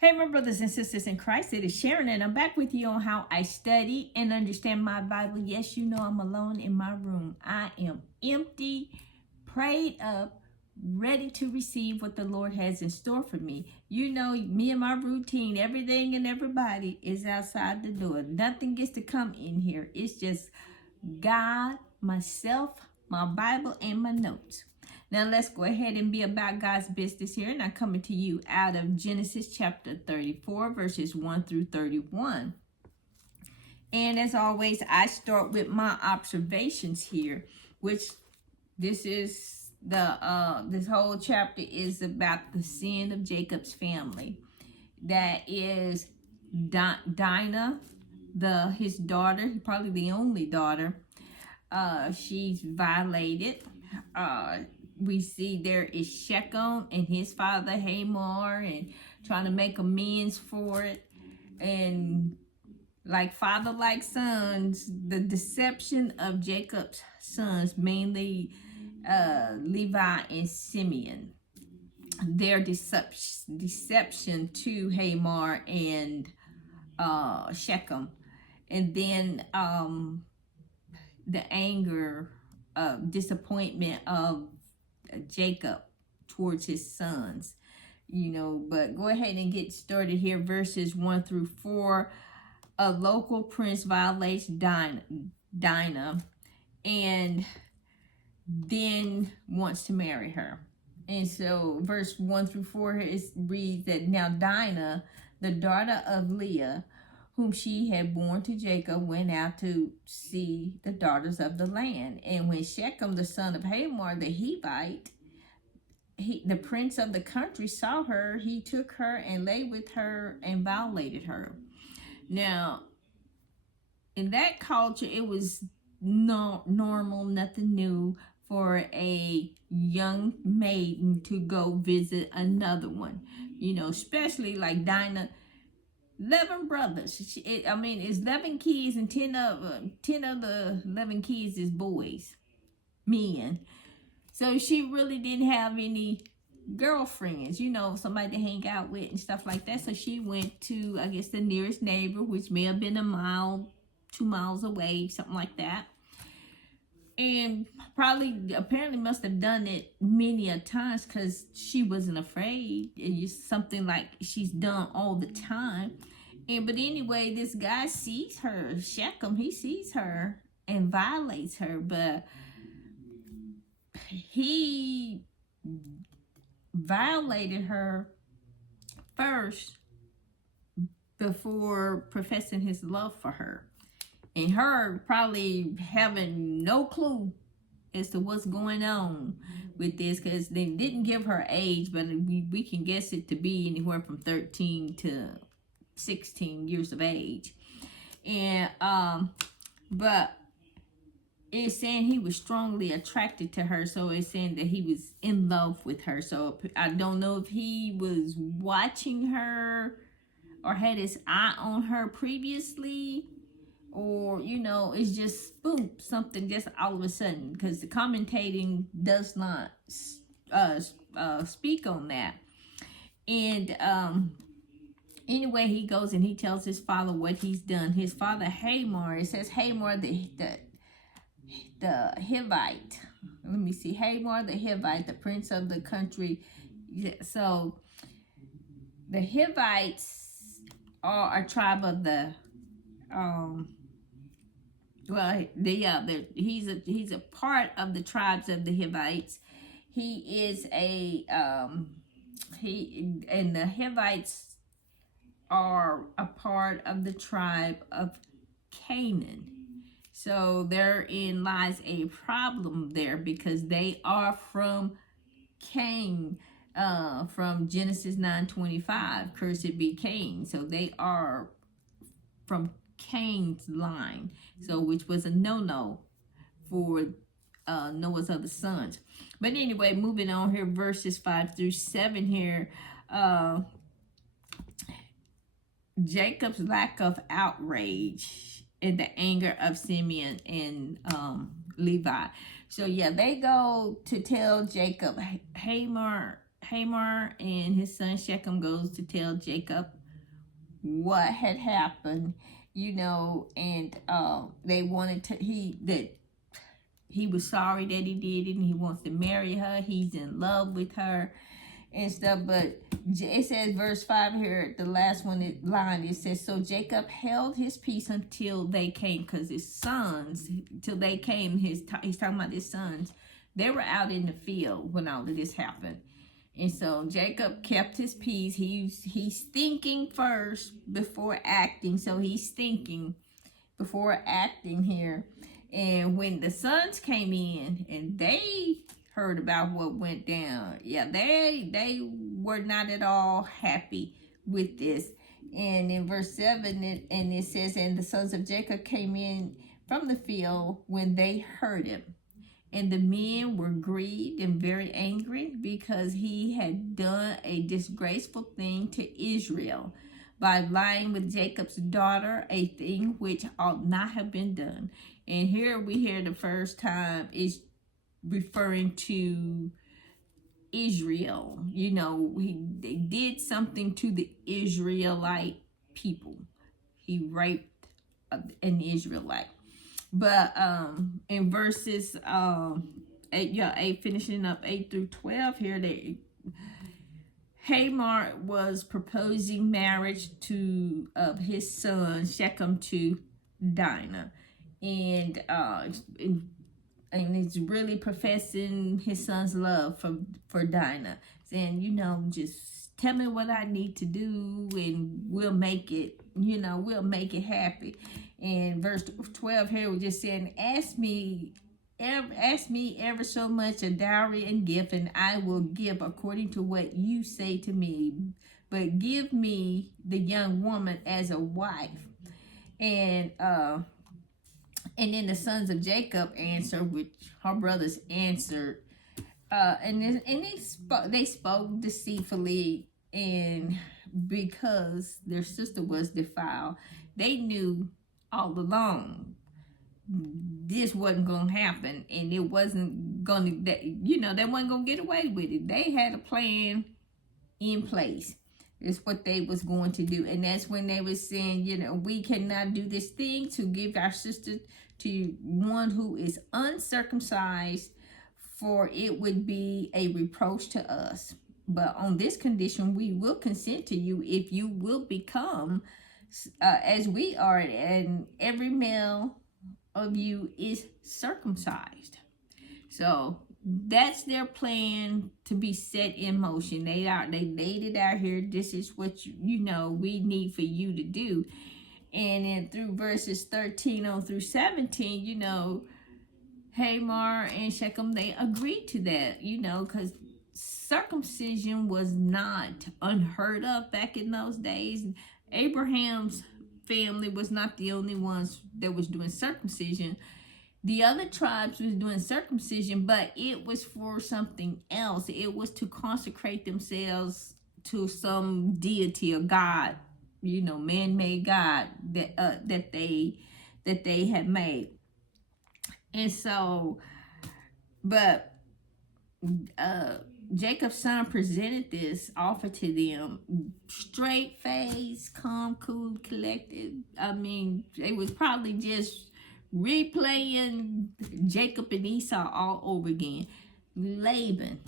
Hey, my brothers and sisters in Christ, it is Sharon, and I'm back with you on how I study and understand my Bible. Yes, you know I'm alone in my room. I am empty, prayed up, ready to receive what the Lord has in store for me. You know, me and my routine, everything and everybody is outside the door. Nothing gets to come in here. It's just God, myself, my Bible, and my notes. Now let's go ahead and be about God's business here. And I'm coming to you out of Genesis chapter 34, verses 1 through 31. And as always, I start with my observations here, which this is this whole chapter is about the sin of Jacob's family. That is Dinah, his daughter, probably the only daughter. She's violated. We see there is Shechem and his father Hamor and trying to make amends for it. And like father, like sons, the deception of Jacob's sons, mainly Levi and Simeon. Their deception to Hamor and Shechem. And then the anger, disappointment of Jacob towards his sons, but go ahead and get started here. Verses 1 through 4. A local prince violates Dinah and then wants to marry her. And so verse 1 through 4 reads that now Dinah, the daughter of Leah, whom she had born to Jacob, went out to see the daughters of the land. And when Shechem, the son of Hamor, the Hivite, the prince of the country, saw her, he took her and lay with her and violated her. Now, in that culture, it was normal, nothing new for a young maiden to go visit another one. Especially like Dinah. 11 brothers. It's 11 kids, and 10 of the 11 kids is boys, men. So she really didn't have any girlfriends, somebody to hang out with and stuff like that. So she went to, I guess, the nearest neighbor, which may have been a mile, 2 miles away, something like that. And apparently must have done it many a times because she wasn't afraid. It's something like she's done all the time. But anyway, this guy sees her, Shechem, he sees her and violates her. But he violated her first before professing his love for her. And her probably having no clue as to what's going on with this, because they didn't give her age, but we can guess it to be anywhere from 13 to 16 years of age. And but it's saying he was strongly attracted to her, so it's saying that he was in love with her. So I don't know if he was watching her or had his eye on her previously, or it's just boom, something just all of a sudden, because the commentating does not speak on that. And anyway, he goes and he tells his father what he's done. His father Hamor, it says Hamor the Hivite. Let me see, Hamor the Hivite, the prince of the country. So the Hivites are a tribe of the he's a part of the tribes of the Hivites. He is and the Hivites are a part of the tribe of Canaan. So therein lies a problem there, because they are from Cain, from Genesis 9:25, cursed be Cain. So they are from Cain's line, so which was a no-no for Noah's other sons. But anyway, moving on here, verses 5 through 7 here. Jacob's lack of outrage and the anger of Simeon and Levi. So yeah, they go to tell Jacob, Hamor Hamor and his son Shechem goes to tell Jacob what had happened, and they wanted to he was sorry that he did it, and he wants to marry her. He's in love with her and stuff. But it says, verse 5 here, the last line, it says, so Jacob held his peace until they came, because his sons, till they came, he's talking about his sons, they were out in the field when all of this happened. And so Jacob kept his peace. He's thinking first before acting. So he's thinking before acting here. And when the sons came in and they heard about what went down, they were not at all happy with this. And in verse 7, it says, and the sons of Jacob came in from the field when they heard him. And the men were grieved and very angry, because he had done a disgraceful thing to Israel by lying with Jacob's daughter, a thing which ought not have been done. And here we hear the first time is referring to Israel. They did something to the Israelite people. He raped an Israelite. But in verses 8, finishing up 8 through 12 here, Hamor was proposing marriage to his son Shechem to Dinah, and he's really professing his son's love for Dinah, saying, just tell me what I need to do, and we'll make it happy. And verse 12 here, we're just saying, ask me ever so much a dowry and gift, and I will give according to what you say to me. But give me the young woman as a wife. And then the sons of Jacob answered, which her brothers answered, and they spoke deceitfully, and because their sister was defiled, they knew all along this wasn't gonna happen, and it wasn't gonna, they wasn't gonna get away with it. They had a plan in place. It's what they was going to do. And that's when they was saying, we cannot do this thing to give our sister to one who is uncircumcised, for it would be a reproach to us. But on this condition, we will consent to you if you will become as we are, and every male of you is circumcised. So that's their plan to be set in motion. They laid it out here. This is what we need for you to do. And then through verses 13 on through 17, Hamor and Shechem, they agreed to that, because circumcision was not unheard of back in those days. Abraham's family was not the only ones that was doing circumcision. The other tribes was doing circumcision, but it was for something else. It was to consecrate themselves to some deity or God, man-made God that they had made. And so, but Jacob's son presented this offer to them, straight face, calm, cool, collected. I mean, it was probably just replaying Jacob and Esau all over again. Laban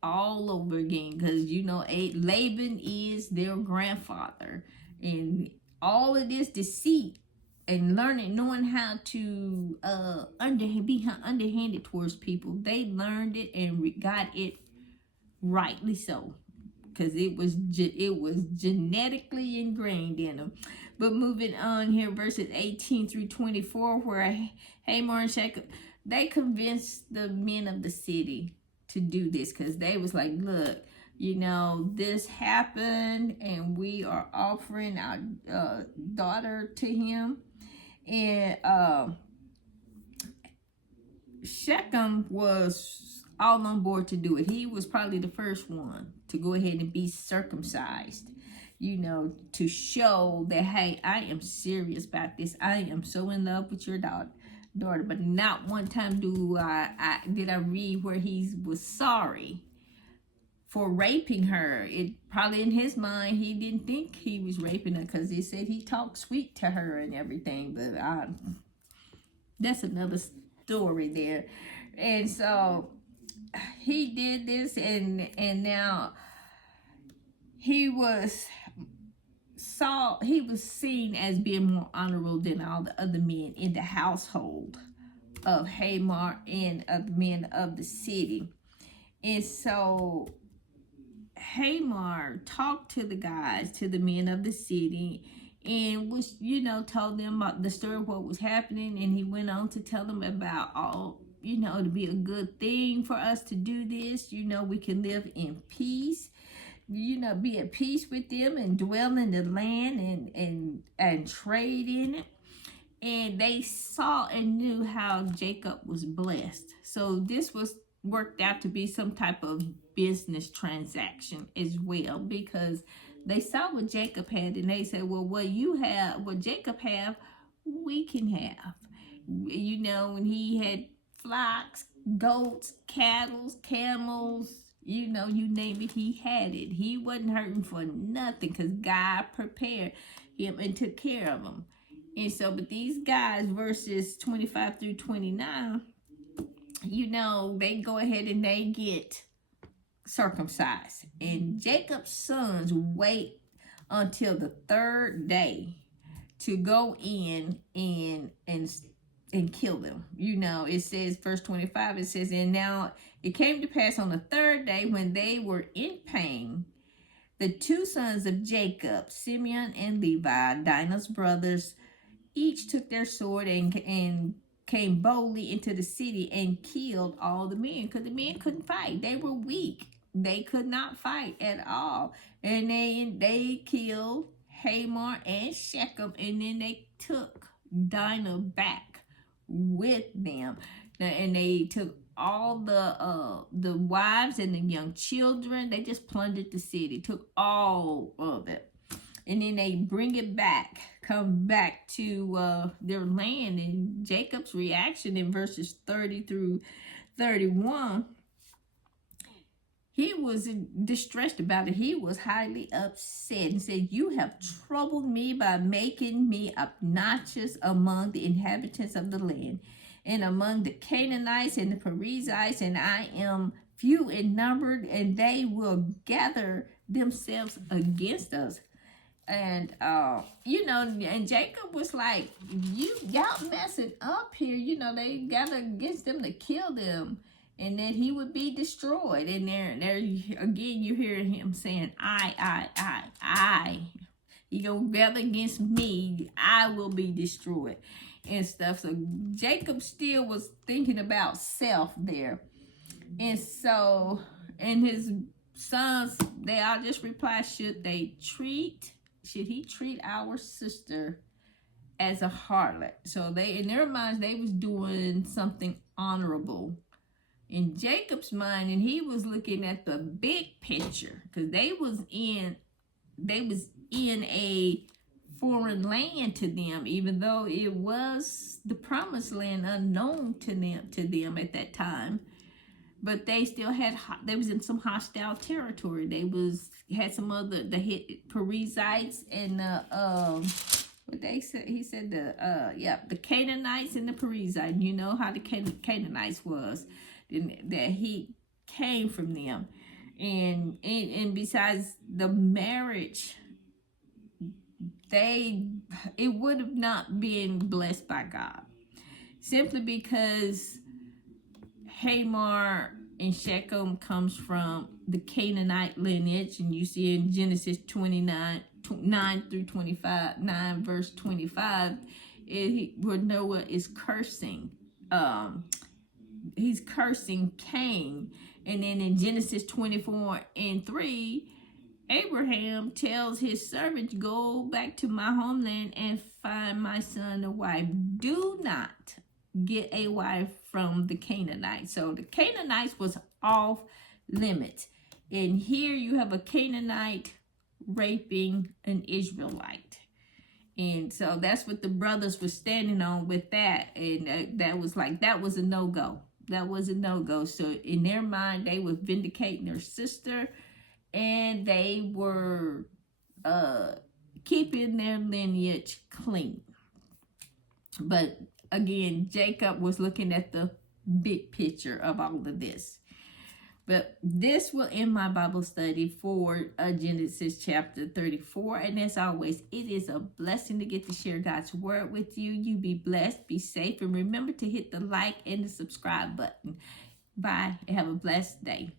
all over again, because Laban is their grandfather, and all of this deceit and knowing how to be underhanded towards people, they learned it and got it rightly so, because it was genetically ingrained in them. But moving on here, verses 18 through 24, where Hamor and Shechem, they convinced the men of the city to do this, because they was like, look, this happened, and we are offering our daughter to him. And Shechem was all on board to do it. He was probably the first one to go ahead and be circumcised, to show that, hey, I am serious about this. I am so in love with your daughter. But not one time did I read where he was sorry for raping her. It probably in his mind he didn't think he was raping her because he said he talked sweet to her and everything. But that's another story there. And so he did this, and now he was seen as being more honorable than all the other men in the household of Hamor and of the men of the city. And so Hamor talked to the guys, to the men of the city, and was, told them about the story of what was happening. And he went on to tell them about all, to be a good thing for us to do this. We can live in peace, be at peace with them and dwell in the land and trade in it. And they saw and knew how Jacob was blessed. So this was worked out to be some type of business transaction as well, because they saw what Jacob had and they said, well, what Jacob have, we can have. When he had flocks, goats, cattle, camels, you name it, he had it. He wasn't hurting for nothing because God prepared him and took care of him. And so, but these guys, verses 25 through 29, they go ahead and they get circumcised. And Jacob's sons wait until the third day to go in and kill them. It says, verse 25, it says, and now it came to pass on the third day when they were in pain, the two sons of Jacob, Simeon and Levi, Dinah's brothers, each took their sword and came boldly into the city and killed all the men, because the men couldn't fight. They were weak. They could not fight at all. And they killed Hamor and Shechem, and then they took Dinah back with them. And they took all the wives and the young children. They just plundered the city, took all of it. And then they bring it back, come back to their land. And Jacob's reaction in verses 30 through 31, he was distressed about it. He was highly upset and said, you have troubled me by making me obnoxious among the inhabitants of the land, and among the Canaanites and the Perizzites, and I am few in number, and they will gather themselves against us. And and Jacob was like, y'all messing up here. They gathered against them to kill them, and that he would be destroyed. And there again, you hear him saying, I. You gonna gather against me, I will be destroyed and stuff. So Jacob still was thinking about self there. And so, and his sons, they all just replied, should he treat our sister as a harlot? So they, in their minds, they was doing something honorable. In Jacob's mind, and he was looking at the big picture, because they was in a foreign land to them, even though it was the promised land unknown to them at that time. But they still they was in some hostile territory. Had some other, the Perizzites and what they said, he said the Canaanites and the Perizzites. You know how the Canaanites was, that he came from them. And besides the marriage, it would have not been blessed by God, simply because Hamor and Shechem comes from the Canaanite lineage, and you see in Genesis 9 through 25, 9 verse 25, where Noah is cursing. He's cursing Cain. And then in Genesis 24 and 3, Abraham tells his servants, go back to my homeland and find my son a wife. Do not get a wife from the Canaanites. So the Canaanites was off limits. And here you have a Canaanite raping an Israelite. And so that's what the brothers were standing on with that. And that was a no-go. That was a no-go. So in their mind, they were vindicating their sister. and they were keeping their lineage clean. But again, Jacob was looking at the big picture of all of this. But this will end my Bible study for Genesis chapter 34. And as always, it is a blessing to get to share God's word with you. You be blessed, be safe, and remember to hit the like and the subscribe button. Bye, and have a blessed day.